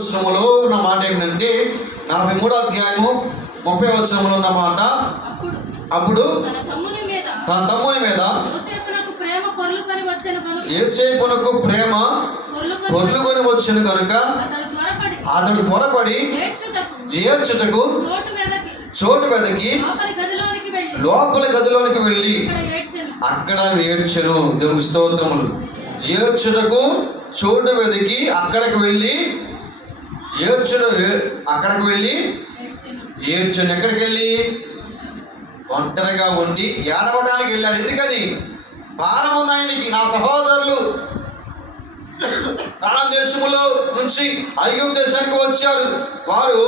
వచనములో ఉన్న మాట ఏంటంటే 43వ అధ్యాయము 30వ వచనములో ఉన్న మాట, అప్పుడు తన తమ్ముని మీద యోసేపునకు ప్రేమ పొర్లుకొని వచ్చెను కనుక అతడు త్వరపడి ఏడ్చుటకు చోటు వెదకి లోపలి గదిలోనికి వెళ్ళి అక్కడ ఏడ్చెను. దేవుని స్తోత్రములు. ఏడ్చుటకు చోటు వెదకి అక్కడికి వెళ్ళి అక్కడికి వెళ్ళి ఏడ్చండి. ఎక్కడికి వెళ్ళి? ఒంటరిగా ఉండి ఏడవడానికి వెళ్ళాడు. ఎందుకని? భారం ఉంది ఆయనకి. నా సహోదరులు కానాను దేశములో నుంచి ఐగుప్తు దేశానికి వచ్చారు. వారు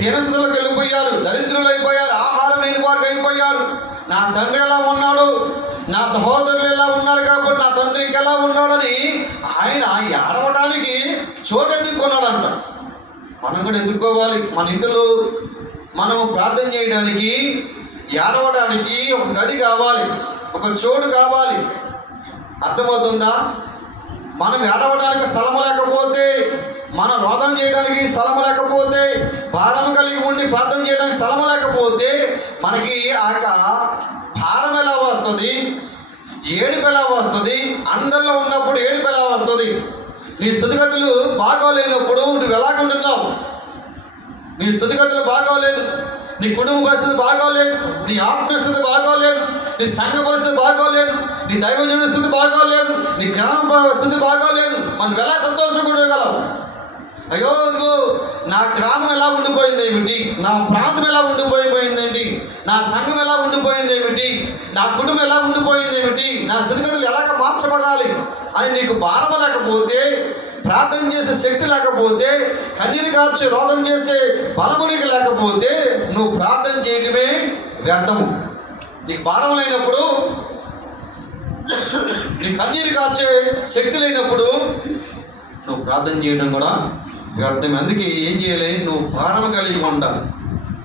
దీనస్థులకు వెళ్ళిపోయారు, దరిద్రులు అయిపోయారు, ఆహారం లేని వారికి అయిపోయారు. నా తండ్రి ఎలా ఉన్నాడు, నా సహోదరులు ఎలా ఉన్నారు కాబట్టి నా తండ్రి ఇంకెలా ఉన్నాడని ఆయన ఏడవడానికి చోటు ఎదుర్కొన్నాడంట. మనం కూడా ఎదుర్కోవాలి. మన ఇంట్లో మనము ప్రార్థన చేయడానికి, ఏడవడానికి ఒక గది కావాలి, ఒక చోటు కావాలి. అర్థమవుతుందా? మనం ఏడవడానికి స్థలము లేకపోతే, మనం రోదన చేయడానికి స్థలము లేకపోతే, భారం కలిగి ఉండి ప్రార్థన చేయడానికి స్థలము లేకపోతే మనకి ఆ యొక్క భారం ఎలా వస్తుంది? ఏడుపు ఎలా వస్తుంది? అందరిలో ఉన్నప్పుడు ఏడుపు ఎలా వస్తుంది? నీ స్థితిగతులు బాగోలేనప్పుడు నువ్వు ఎలాగుంటున్నావు? నీ స్థితిగతులు బాగోలేదు, నీ కుటుంబ పరిస్థితి బాగోలేదు, నీ ఆత్మస్థితి బాగోలేదు, నీ సంఘ పరిస్థితి బాగోలేదు, నీ దైవజన స్థితి బాగోలేదు, నీ గ్రామ స్థితి బాగోలేదు. మనం ఎలా సంతోషపడగలవు? అయ్యో ఇదిగో నా గ్రామం ఎలా ఉండిపోయింది ఏమిటి, నా ప్రాంతం ఎలా ఉండిపోయిందేంటి, నా సంఘం ఎలా ఉండిపోయింది ఏమిటి, నా కుటుంబం ఎలా ఉండిపోయింది ఏమిటి, నా స్థితిగతులు ఎలాగ మార్చబడాలి అని నీకు భారం లేకపోతే, ప్రార్థన చేసే శక్తి లేకపోతే, కన్నీరు కార్చి రోదన చేసే బలము నీకు లేకపోతే నువ్వు ప్రార్థన చేయటమే వ్యర్థము. నీకు భారం లేనప్పుడు, నీ కన్నీరు కార్చే శక్తి లేనప్పుడు నువ్వు ప్రార్థన చేయడం కూడా వ్యర్థం. అందుకే ఏం చేయాలి? నువ్వు భారం కలిగి ఉండాలి.